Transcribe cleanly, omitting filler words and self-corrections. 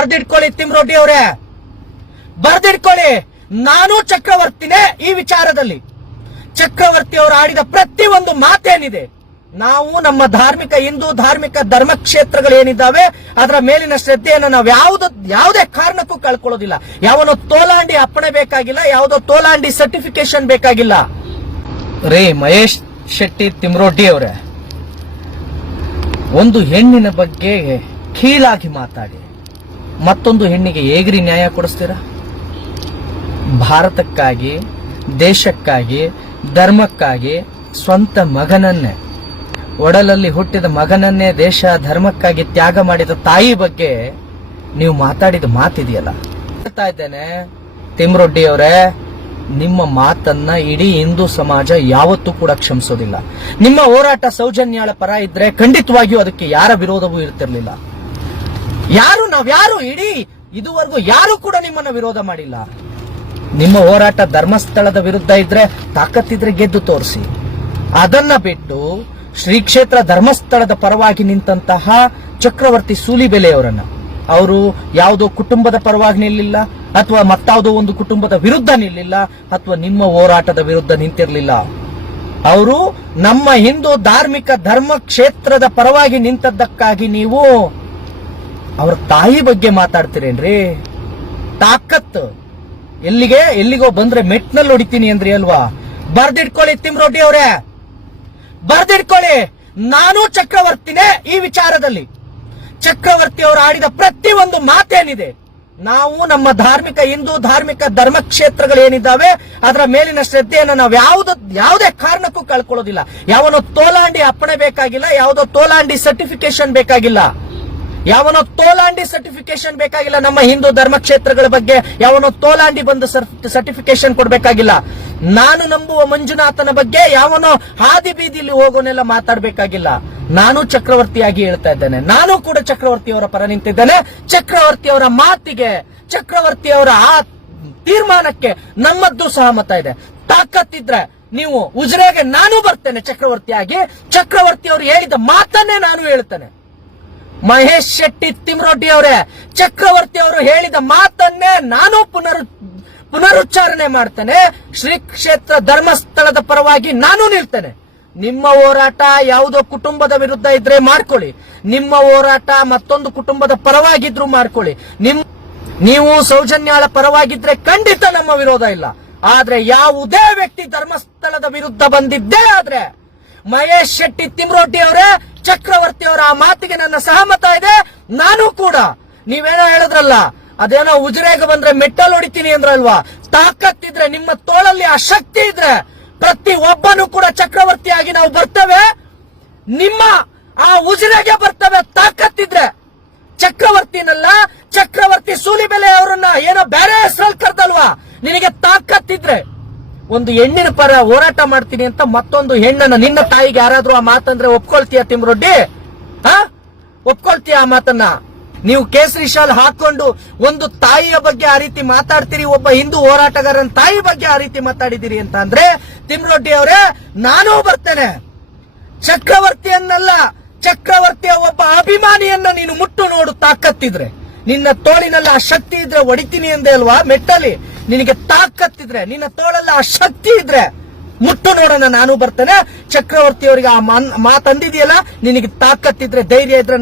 ಬರ್ದಿಟ್ಕೊಳ್ಳಿ ತಿಮ್ರೋಟಿ ಅವರೇ, ಬರ್ದಿಟ್ಕೊಳ್ಳಿ. ನಾನು ಚಕ್ರವರ್ತಿನೇ ಈ ವಿಚಾರದಲ್ಲಿ. ಚಕ್ರವರ್ತಿ ಅವರು ಆಡಿದ ಪ್ರತಿ ಒಂದು ಮಾತೇನಿದೆ, ನಾವು ನಮ್ಮ ಧಾರ್ಮಿಕ ಹಿಂದೂ ಧಾರ್ಮಿಕ ಧರ್ಮಕ್ಷೇತ್ರಗಳೇನಿದ್ದಾವೆ ಅದರ ಮೇಲಿನ ಶ್ರದ್ಧೆಯನ್ನು ನಾವು ಯಾವುದೇ ಕಾರಣಕ್ಕೂ ಕಳ್ಕೊಳ್ಳೋದಿಲ್ಲ. ಯಾವನೋ ತೋಲಾಂಡಿ ಅಪ್ಪಣೆ ಬೇಕಾಗಿಲ್ಲ, ಯಾವುದೋ ತೋಲಾಂಡಿ ಸರ್ಟಿಫಿಕೇಶನ್ ಬೇಕಾಗಿಲ್ಲ. ರೇ ಮಹೇಶ್ ಶೆಟ್ಟಿ ತಿಮ್ರೋಟಿ ಅವರೇ, ಒಂದು ಹೆಣ್ಣಿನ ಬಗ್ಗೆ ಕೀಳಾಗಿ ಮಾತಾಡಿ ಮತ್ತೊಂದು ಹೆಣ್ಣಿಗೆ ಹೇಗ್ರಿ ನ್ಯಾಯ ಕೊಡಿಸ್ತೀರಾ? ಭಾರತಕ್ಕಾಗಿ, ದೇಶಕ್ಕಾಗಿ, ಧರ್ಮಕ್ಕಾಗಿ ಸ್ವಂತ ಮಗನನ್ನೇ, ಒಡಲಲ್ಲಿ ಹುಟ್ಟಿದ ಮಗನನ್ನೇ ದೇಶ ಧರ್ಮಕ್ಕಾಗಿ ತ್ಯಾಗ ಮಾಡಿದ ತಾಯಿ ಬಗ್ಗೆ ನೀವು ಮಾತಾಡಿದ ಮಾತಿದೆಯಲ್ಲ, ಹೇಳ್ತಾ ಇದ್ದೇನೆ ತಿಮ್ರೊಡ್ಡಿ ಅವರೇ, ನಿಮ್ಮ ಮಾತನ್ನ ಇಡೀ ಹಿಂದೂ ಸಮಾಜ ಯಾವತ್ತೂ ಕೂಡ ಕ್ಷಮಿಸೋದಿಲ್ಲ. ನಿಮ್ಮ ಹೋರಾಟ ಸೌಜನ್ಯಾಳ ಪರ ಇದ್ರೆ ಖಂಡಿತವಾಗಿಯೂ ಅದಕ್ಕೆ ಯಾರ ವಿರೋಧವೂ ಇರ್ತಿರ್ಲಿಲ್ಲ. ನಾವ್ಯಾರು ಇಡೀ ಇದುವರೆಗೂ ಯಾರು ಕೂಡ ನಿಮ್ಮನ್ನ ವಿರೋಧ ಮಾಡಿಲ್ಲ. ನಿಮ್ಮ ಹೋರಾಟ ಧರ್ಮಸ್ಥಳದ ವಿರುದ್ಧ ಇದ್ರೆ, ತಾಕತ್ತಿದ್ರೆ ಗೆದ್ದು ತೋರಿಸಿ. ಅದನ್ನ ಬಿಟ್ಟು ಶ್ರೀ ಕ್ಷೇತ್ರ ಧರ್ಮಸ್ಥಳದ ಪರವಾಗಿ ನಿಂತಹ ಚಕ್ರವರ್ತಿ ಸೂಲಿಬೆಲೆಯವರನ್ನ, ಅವರು ಯಾವುದೋ ಕುಟುಂಬದ ಪರವಾಗಿ ನಿಲ್ಲಿಲ್ಲ, ಅಥವಾ ಮತ್ತಾವುದೋ ಒಂದು ಕುಟುಂಬದ ವಿರುದ್ಧ ನಿಲ್ಲಿಲ್ಲ, ಅಥವಾ ನಿಮ್ಮ ಹೋರಾಟದ ವಿರುದ್ಧ ನಿಂತಿರಲಿಲ್ಲ. ಅವರು ನಮ್ಮ ಹಿಂದೂ ಧಾರ್ಮಿಕ ಧರ್ಮ ಕ್ಷೇತ್ರದ ಪರವಾಗಿ ನಿಂತದ್ದಕ್ಕಾಗಿ ನೀವು ಅವರ ತಾಯಿ ಬಗ್ಗೆ ಮಾತಾಡ್ತೀರೇನ್ರಿ? ತಾಕತ್ ಎಲ್ಲಿಗೋ ಬಂದ್ರೆ ಮೆಟ್ನಲ್ಲಿ ಹೊಡಿತೀನಿ ಅಂದ್ರಿ ಅಲ್ವಾ? ಬರ್ದಿಟ್ಕೊಳ್ಳಿ ತಿಮ್ರೋಟಿ ಅವರೇ, ಬರ್ದಿಟ್ಕೊಳ್ಳಿ. ನಾನು ಚಕ್ರವರ್ತಿನೇ ಈ ವಿಚಾರದಲ್ಲಿ. ಚಕ್ರವರ್ತಿ ಅವರು ಆಡಿದ ಪ್ರತಿ ಒಂದು ಮಾತೇನಿದೆ, ನಾವು ನಮ್ಮ ಧಾರ್ಮಿಕ ಹಿಂದೂ ಧಾರ್ಮಿಕ ಧರ್ಮಕ್ಷೇತ್ರಗಳೇನಿದ್ದಾವೆ ಅದರ ಮೇಲಿನ ಶ್ರದ್ಧೆಯನ್ನು ನಾವು ಯಾವುದೇ ಕಾರಣಕ್ಕೂ ಕಳ್ಕೊಳ್ಳೋದಿಲ್ಲ. ಯಾವನೋ ತೋಲಾಂಡಿ ಅಪ್ಪಣೆ ಬೇಕಾಗಿಲ್ಲ, ಯಾವುದೋ ತೋಲಾಂಡಿ ಸರ್ಟಿಫಿಕೇಶನ್ ಬೇಕಾಗಿಲ್ಲ, ಯಾವನೋ ತೋಲಾಂಡಿ ಸರ್ಟಿಫಿಕೇಶನ್ ಬೇಕಾಗಿಲ್ಲ. ನಮ್ಮ ಹಿಂದೂ ಧರ್ಮಕ್ಷೇತ್ರಗಳ ಬಗ್ಗೆ ಯಾವನೋ ತೋಲಾಂಡಿ ಬಂದು ಸರ್ಟಿಫಿಕೇಶನ್ ಕೊಡಬೇಕಾಗಿಲ್ಲ. ನಾನು ನಂಬುವ ಮಂಜುನಾಥನ ಬಗ್ಗೆ ಯಾವನೋ ಹಾದಿ ಬೀದಿಲಿ ಹೋಗೋನೆಲ್ಲ ಮಾತಾಡಬೇಕಾಗಿಲ್ಲ. ನಾನು ಚಕ್ರವರ್ತಿಯಾಗಿ ಹೇಳ್ತಾ ಇದ್ದೇನೆ, ನಾನು ಕೂಡ ಚಕ್ರವರ್ತಿಯವರ ಪರ ನಿಂತಿದ್ದೇನೆ. ಚಕ್ರವರ್ತಿಯವರ ಮಾತಿಗೆ, ಚಕ್ರವರ್ತಿಯವರ ಆ ತೀರ್ಮಾನಕ್ಕೆ ನಮ್ಮದ್ದು ಸಹಮತ ಇದೆ. ತಾಕತ್ತಿದ್ರೆ ನೀವು ಉಜಿರೆಗೆ ನಾನು ಬರ್ತೇನೆ ಚಕ್ರವರ್ತಿಯಾಗಿ. ಚಕ್ರವರ್ತಿಯವರು ಹೇಳಿದ ಮಾತನ್ನೇ ನಾನು ಹೇಳ್ತೇನೆ. ಮಹೇಶ್ ಶೆಟ್ಟಿ ತಿಮ್ರೋಟಿ ಅವರೇ, ಚಕ್ರವರ್ತಿ ಅವರು ಹೇಳಿದ ಮಾತನ್ನೇ ನಾನು ಪುನರುಚ್ಚಾರಣೆ ಮಾಡ್ತೇನೆ. ಶ್ರೀ ಕ್ಷೇತ್ರ ಧರ್ಮಸ್ಥಳದ ಪರವಾಗಿ ನಾನು ನಿಲ್ತೇನೆ. ನಿಮ್ಮ ಹೋರಾಟ ಯಾವುದೋ ಕುಟುಂಬದ ವಿರುದ್ಧ ಇದ್ರೆ ಮಾಡ್ಕೊಳ್ಳಿ, ನಿಮ್ಮ ಹೋರಾಟ ಮತ್ತೊಂದು ಕುಟುಂಬದ ಪರವಾಗಿದ್ರು ಮಾಡ್ಕೊಳ್ಳಿ. ನೀವು ಸೌಜನ್ಯಾಳ ಪರವಾಗಿದ್ರೆ ಖಂಡಿತ ನಮ್ಮ ವಿರೋಧ ಇಲ್ಲ. ಆದ್ರೆ ಯಾವುದೇ ವ್ಯಕ್ತಿ ಧರ್ಮಸ್ಥಳದ ವಿರುದ್ಧ ಬಂದಿದ್ದೇ ಆದ್ರೆ, ಮಹೇಶ್ ಶೆಟ್ಟಿ ತಿಮ್ರೋಟಿ ಅವರೇ, ಚಕ್ರವರ್ತಿ ಅವರ ಆ ಮಾತಿಗೆ ನನ್ನ ಸಹಮತ ಇದೆ. ನಾನು ಕೂಡ ನೀವೇನೋ ಹೇಳಿದ್ರಲ್ಲ, ಅದೇನೋ ಉಜಿರೆಗೆ ಬಂದ್ರೆ ಮೆಟ್ಟಲ್ ಹೊಡಿತೀನಿ ಅಂದ್ರಲ್ವಾ, ತಾಕತ್ತಿದ್ರೆ, ನಿಮ್ಮ ತೋಳಲ್ಲಿ ಆ ಶಕ್ತಿ ಇದ್ರೆ ಪ್ರತಿ ಒಬ್ಬನು ಕೂಡ ಚಕ್ರವರ್ತಿಯಾಗಿ ನಾವು ಬರ್ತೇವೆ. ನಿಮ್ಮ ಆ ಉಜಿರೆಗೆ ಬರ್ತೇವೆ ತಾಕತ್ತಿದ್ರೆ. ಚಕ್ರವರ್ತಿನಲ್ಲ, ಚಕ್ರವರ್ತಿ ಸೂಲಿಬೆಲೆ ಅವರನ್ನ ಏನೋ ಬೇರೆ ಹೆಸರಲ್ಲಿ ಕರ್ದಲ್ವಾ, ನಿನಗೆ ತಾಕತ್ತಿದ್ರೆ ಒಂದು ಹೆಣ್ಣಿನ ಪರ ಹೋರಾಟ ಮಾಡ್ತೀನಿ ಅಂತ ಮತ್ತೊಂದು ಹೆಣ್ಣನ್ನ, ನಿನ್ನ ತಾಯಿಗೆ ಯಾರಾದ್ರೂ ಆ ಮಾತಂದ್ರೆ ಒಪ್ಕೊಳ್ತೀಯ ತಿಮ್ರೊಡ್ಡಿ? ಒಪ್ಕೊಳ್ತೀಯ ಆ ಮಾತನ್ನ? ನೀವು ಕೇಸರಿ ಶಾಲ್ ಹಾಕೊಂಡು ಒಂದು ತಾಯಿಯ ಬಗ್ಗೆ ಆ ರೀತಿ ಮಾತಾಡ್ತೀರಿ, ಒಬ್ಬ ಹಿಂದೂ ಹೋರಾಟಗಾರನ ತಾಯಿ ಬಗ್ಗೆ ಆ ರೀತಿ ಮಾತಾಡಿದಿರಿ ಅಂತ ಅಂದ್ರೆ, ತಿಮ್ರೊಡ್ಡಿ ಅವರೇ, ನಾನೂ ಬರ್ತೇನೆ. ಚಕ್ರವರ್ತಿಯನ್ನಲ್ಲ, ಚಕ್ರವರ್ತಿಯ ಒಬ್ಬ ಅಭಿಮಾನಿಯನ್ನ ನೀನು ಮುಟ್ಟು ನೋಡು. ತಾಕತ್ತಿದ್ರೆ, ನಿನ್ನ ತೋಳಿನಲ್ಲಿ ಆ ಶಕ್ತಿ ಇದ್ರೆ ಹೊಡಿತೀನಿ ಅಂದೆ ಅಲ್ವಾ ಮೆಟ್ಟಲಿ. ನಿನಗೆ ತಾಕತ್ತಿದ್ರೆ, ನಿನ್ನ ತೋಳಲ್ಲ ಆ ಶಕ್ತಿ ಇದ್ರೆ ಮುಟ್ಟು ನೋಡೋಣ, ನಾನು ಬರ್ತೇನೆ. ಚಕ್ರವರ್ತಿ ಅವರಿಗೆ ಆ ಮಾತಂದಿದೆಯಲ್ಲ, ನಿನಗೆ ತಾಕತ್ತಿದ್ರೆ, ಧೈರ್ಯ ಇದ್ರೆ